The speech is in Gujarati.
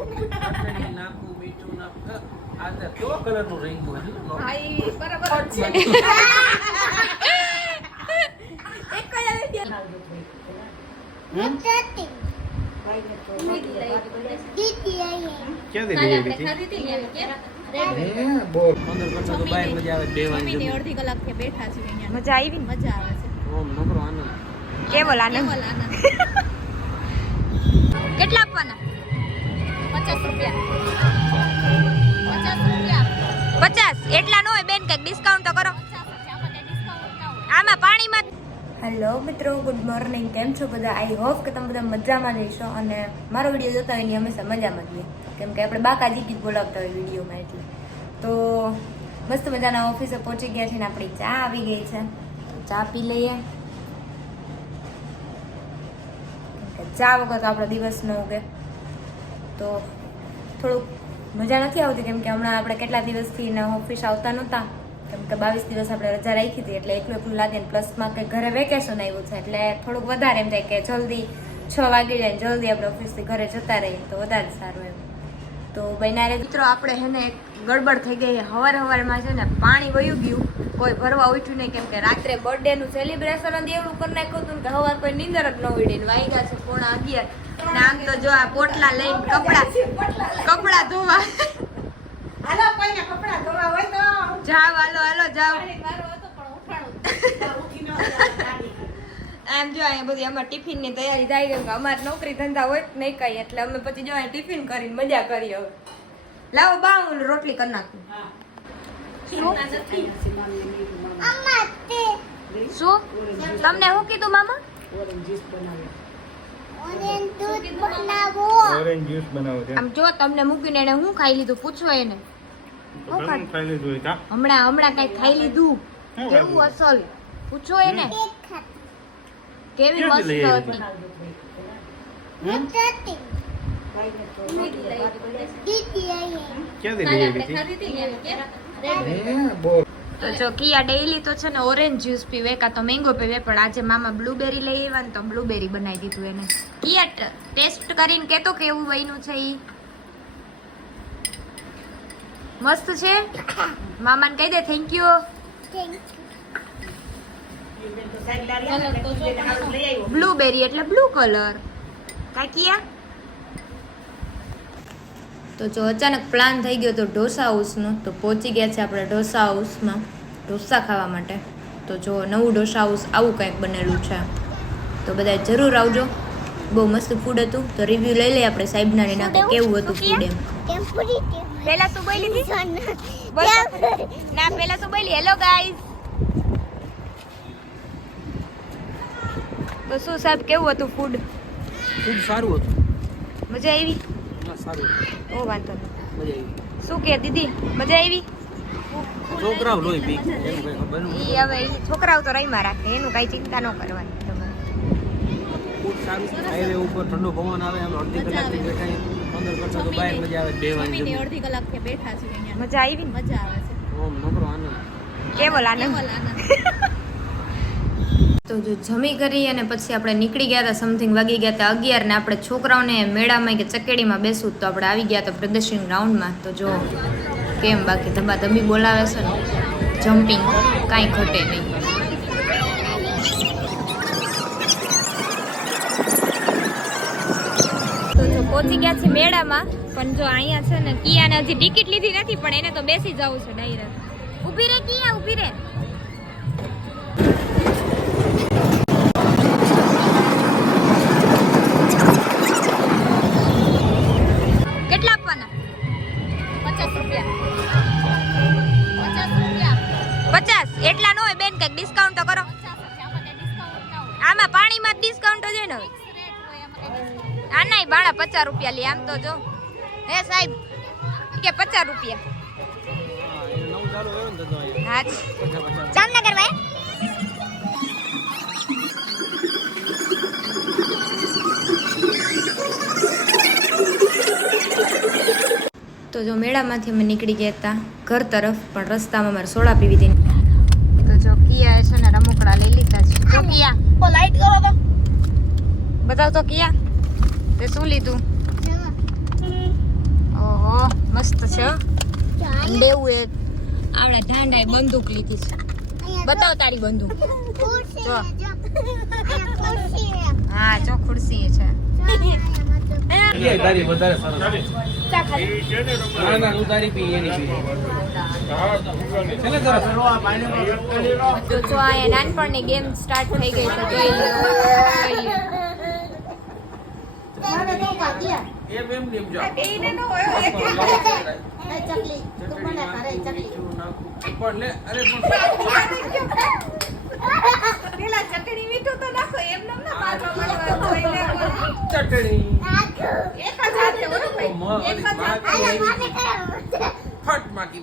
ચટણી નાખું, મીઠું નાખું. આ કેવો કલરનું રેઇનબો છે? હા ઈ બરાબર જ છે. એક જ આવી ગયા. ક્યાં દે દીધી હતી? ખાધી હતી ને કે બોલ 15 કરતા તો બહાર મજા આવે બેવાની. મમ્મીને અડધી કલાક થી બેઠા છે અહીંયા. મજા આવી ને? મજા આવે છે. ઓમ નકરો આનંદ. કેવો આનંદ? કેવલ આનંદ. કેટલા આપવાના? 50 રૂપિયા. 50 રૂપિયા. 50 એટલા નો હોય બેન, કઈક ડિસ્કાઉન્ટ તો કરો. 50 છે. આમાં કઈ ડિસ્કાઉન્ટ ના હોય. આમાં પાણીમાં. હેલો મિત્રો, ગુડ મોર્નિંગ. કેમ છો બધા? આઈ હોપ કે તમે બધા મજામાં રહેશો અને મારો વિડીયો જોતા હોય ને હંમેશા મજામાં જ લે, કેમ કે આપણે બાકાજી જ બોલાવતા હોય વિડીયોમાં. એટલે તો મસ્ત મજાના ઓફિસે પહોંચી ગયા છે ને આપણી ચા આવી ગઈ છે. ચા પી લઈએ. ચા વગર તો આપણો દિવસ ન ઉગે. તો થોડુંક મજા નથી આવતી, કેમ કે હમણાં આપણે કેટલા દિવસથી ઓફિસ આવતા નહોતા, કેમ કે 22 દિવસ આપણે રજા રાખી હતી, એટલે એકલું લાગે ને પ્લસમાં કંઈ ઘરે વેકેશન આવ્યું છે, એટલે થોડુંક વધારે એમ થાય કે જલ્દી 6 વાગી જાય ને જલ્દી આપણે ઓફિસથી ઘરે જતા રહીએ તો વધારે સારું એમ. તો બન્યા મિત્રો આપણે હેને એક ગડબડ થઈ ગઈ. હવારમાં છે ને પાણી વયું ગયું, કોઈ ભરવા ઉઠ્યું નહીં, કેમ કે રાત્રે બર્થડેનું સેલિબ્રેશન જ એવું કરી નાખ્યું હતું કે સવાર કોઈ નીંદર જ ન ઉડી. વાગ્યા છે 11:30 ને આમ તો જો આ પોટલા લઈને કપડા ધોવા. હાલો કોઈને કપડા ધોવા હોય તો જાવ, હાલો જાવ. મારો હતો પણ ઉઠાણું ઉઠી ન એમ જો અહીંયા બધી અમારે ટિફિનની તૈયારી થાય, કેમ કે અમારે નોકરી ધંધા હોય નહીં કઈ, એટલે અમે પછી જો અહીંયા ટિફિન કરીને મજા કરી. હવે લાવો બા, હું રોટલી કરી નાખું. શું તમને શું કીધું મામા? ઓરેન્જ જ્યુસ બનાવો છે. આમ જો તમને મૂકીને એને શું ખાઈ લીધું પૂછો એને. તો તમે ખાઈ લીધું હોય કા? હમણાં કઈ ખાઈ લીધું કેવું અસલ પૂછો એને. કેવી મસ્ત હતી. ક્યાં દે દીધી હતી? ખાધી હતી ને કે બોલ તો જો કિયા ડેઈલી તો છે ને ઓરેન્જ જ્યુસ પીવે કાં તો મેંગો પીવે, પણ આજે મામા બ્લુબેરી લઈ આવ્યા ને તો બ્લુબેરી બનાવી દીધું એને. કિયા ટેસ્ટ કરીને કેતો કેવું બન્યું છે ઈ. મસ્ત છે. મામાને કહી દે થેન્ક યુ. બ્લુબેરી એટલે બ્લુ કલર. કાંઈ કિયા? તો જો અચાનક પ્લાન થઈ ગયો તો ઢોસા હાઉસનો, તો પહોંચી ગયા છે આપણે ઢોસા હાઉસમાં ઢોસા ખાવા માટે. તો જો નવું ઢોસા હાઉસ આવું કંઈક બનેલું છે, તો બધા જરૂર આવજો. બહુ મસ્ત ફૂડ હતું, તો રિવ્યુ લઈ લઈએ આપણે સાહેબના ને નાખે કેવું હતું ફૂડ એમ. પહેલા તો બોલી હતી ના, પહેલા તો બોલી હેલો ગાઈઝ. તો શું સાહેબ કેવું હતું ફૂડ? ખૂબ સારું હતું. મજા આવી? હા, સારું હતું. ઓ વાંધો નહીં. મજા આવી. શું કે દીદી મજા આવી? છોકરાઓ લોહી પી એનું કઈ ખબર નથી. ઈ હવે ઈ છોકરાઓ તો રહીમાં રાખે, એનું કઈ ચિંતા ન કરવાની તમારે. ખૂબ સારું. હાઈવે ઉપર ઠંડો પવન આવે, આમ અડધી કલાકથી બેઠા 15 કરતા તો બહાર મજા આવે બેવાની. મમ્મીને અડધી કલાક થી બેઠા છે અહીંયા. મજા આવી ને? મજા આવે છે. ઓમ નકરો આનંદ. કેવો આનંદ? કેવલ આનંદ. તો જો જમી કરી અને પછી આપણે નીકળી ગયા હતા. સમથિંગ વાગી ગયા હતા 11 ને આપણે છોકરાઓને મેળામાં કે ચકેડીમાં બેસવું, તો આપણે આવી ગયા હતા પ્રદર્શન ગ્રાઉન્ડમાં. તો જો કેમ બાકી ધબાધબી બોલાવે છે ને, જમ્પિંગ કાંઈ ઘટે નહીં. તો જો પહોંચી ગયા છે મેળામાં, પણ જો અહીંયા છે ને કિયાને હજી ટિકિટ લીધી નથી, પણ એને તો બેસી જવું છે ડાયરેક્ટ. ઊભી રે કિયા, ઊભી રે. કેટલા આપવાના? 50 રૂપિયા. 50 રૂપિયા. 50 એટલા નો હોય બેન, કઈક ડિસ્કાઉન્ટ તો કરો. 50 છે. આમાં કઈ ડિસ્કાઉન્ટ ના હોય. આમાં પાણીમાં ડિસ્કાઉન્ટ જ ને. ફિક્સ રેટ હોય, આમાં કઈ ડિસ્કાઉન્ટ. આ નહીં બાળા 50 રૂપિયા લે. આમ તો જો હે સાહેબ કે 50 રૂપિયા. હા, એ નવું ચાલુ આવ્યું ને તો અહીંયા હા 50. જામનગર ભાઈ. તો જો મેળામાંથી અમે નીકળી ગયા હતા ઘર તરફ, પણ રસ્તામાં અમારે સોડા પીવી હતી. તો જો કિયા છે ને રમકડા લઈ લીધા છે. જો કિયા ઓ લાઈટ કરો તો બતાવ તો કિયા તે શું લીધું? મસ્ત છે હો. લેવું એક આવડા ઢાંડાએ બંદૂક લીધી છે. બતાવ તારી બંદૂક. જો હા જો ખુરશી છે. એ તારી વધારે સરસ ના ના તું તારી પી એની પી છે ને સરસ તો જો આ નાનપણની ગેમ સ્ટાર્ટ થઈ ગઈ છે જોઈ લો એમ એમ નિમ જો પણ લે અરે પેલા ચટણી મીઠું તો નાખો એમ નમ ના પાછો મળવા જોઈ લે ચટણી એક જ હાથે હો ભાઈ એક જ હાથે ફટ માકી